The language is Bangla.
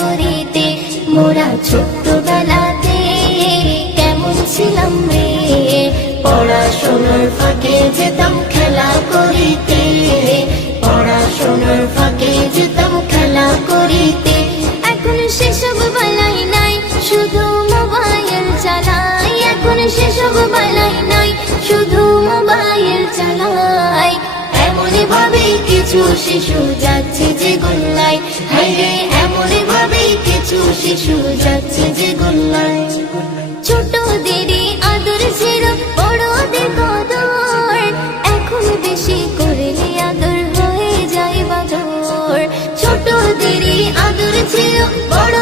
করিতে। মোরা ছোট্টবেলাতে কেমন ছিলাম রে, পড়াশোনার ফাঁকে যেতাম খেলা করিতে, পড়াশোনার ফাঁকে যেতাম খেলা করিতে। এখন সেসব বেলাই নাই, শুধু মোবাইল চালাই। এখন সেসব বেলাই নাই, শুধু মোবাইল চালাই। এমন ভাবে কিছু শিশু যাচ্ছে যে গোল্লায়, হায়রে এমন ভাবে কিছু শিশু যাচ্ছে যে গোল্লায়। ছোটদেরই আদর ছিল বড়দের কদর, এখন বেশি করলে আদর হয়ে যায় বাদর। ছোটদেরই আদর ছিল বড়